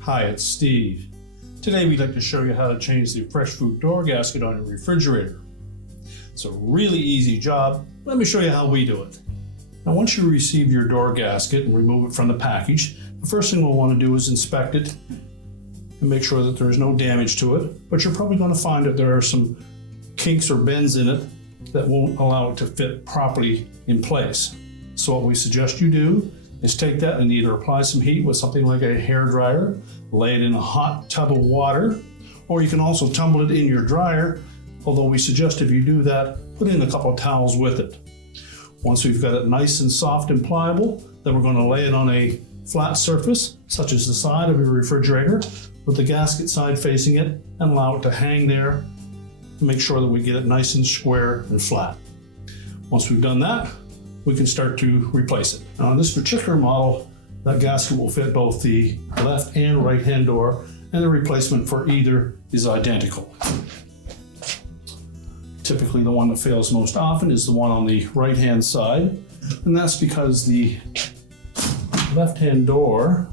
Hi, it's Steve. Today we'd like to show you how to change the fresh food door gasket on your refrigerator. It's a really easy job. Let me show you how we do it. Now, once you receive your door gasket and remove it from the package, the first thing we'll want to do is inspect it and make sure that there's no damage to it, but you're probably going to find that there are some kinks or bends in it that won't allow it to fit properly in place. So what we suggest you do is take that and either apply some heat with something like a hair dryer, lay it in a hot tub of water, or you can also tumble it in your dryer, although we suggest if you do that, put in a couple of towels with it. Once we've got it nice and soft and pliable, then we're going to lay it on a flat surface, such as the side of your refrigerator, with the gasket side facing it, and allow it to hang there to make sure that we get it nice and square and flat. Once we've done that, we can start to replace it. Now, on this particular model, that gasket will fit both the left and right hand door, and the replacement for either is identical. Typically, the one that fails most often is the one on the right hand side, and that's because the left hand door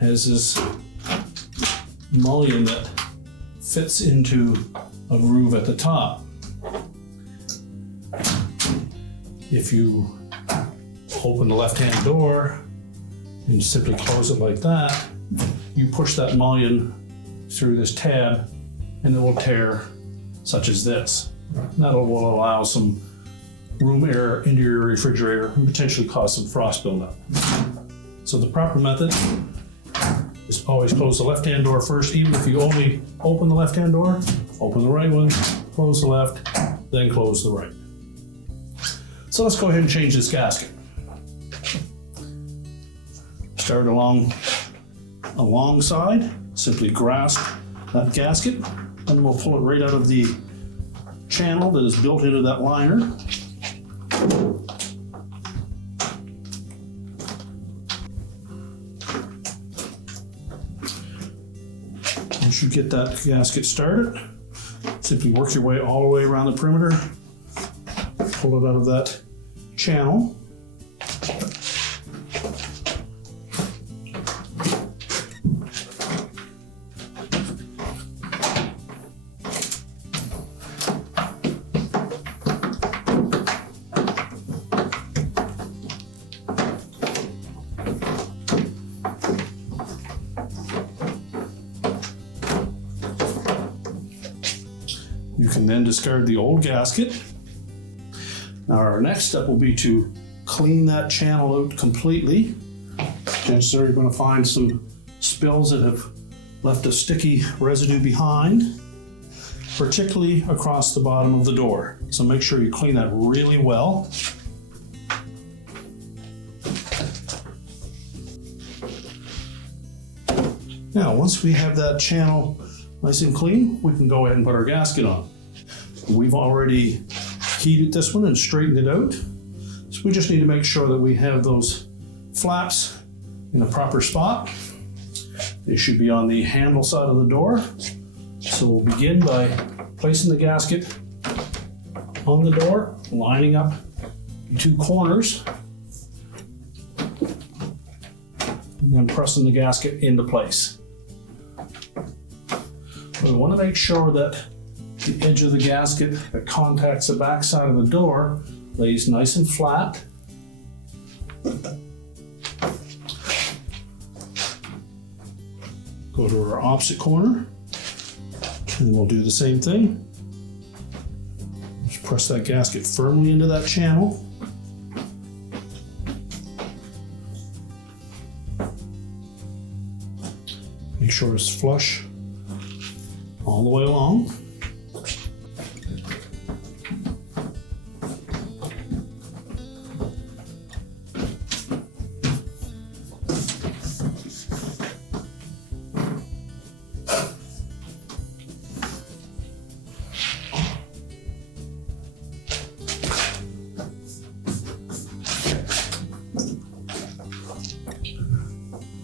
has this mullion that fits into a groove at the top. If you open the left-hand door and simply close it like that, you push that mullion through this tab and it will tear, such as this. That will allow some room air into your refrigerator and potentially cause some frost buildup. So the proper method is always close the left-hand door first. Even if you only open the left-hand door, open the right one, close the left, then close the right. So let's go ahead and change this gasket. Start alongside, simply grasp that gasket, and we'll pull it right out of the channel that is built into that liner. Once you get that gasket started, simply work your way all the way around the perimeter, pull it out of that channel. You can then discard the old gasket. Now our next step will be to clean that channel out completely. Chances are you're going to find some spills that have left a sticky residue behind, particularly across the bottom of the door. So make sure you clean that really well. Now, once we have that channel nice and clean, we can go ahead and put our gasket on. We've already heated this one and straightened it out. So we just need to make sure that we have those flaps in the proper spot. They should be on the handle side of the door. So we'll begin by placing the gasket on the door, lining up the two corners, and then pressing the gasket into place. We want to make sure that the edge of the gasket that contacts the back side of the door lays nice and flat. Go to our opposite corner, and we'll do the same thing. Just press that gasket firmly into that channel. Make sure it's flush all the way along.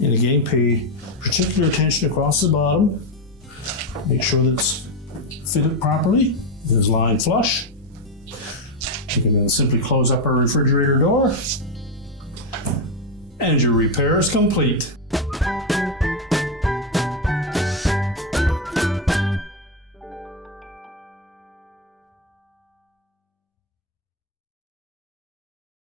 And again, pay particular attention across the bottom. Make sure that it's fitted properly, it is lined flush. You can then simply close up our refrigerator door, and your repair is complete.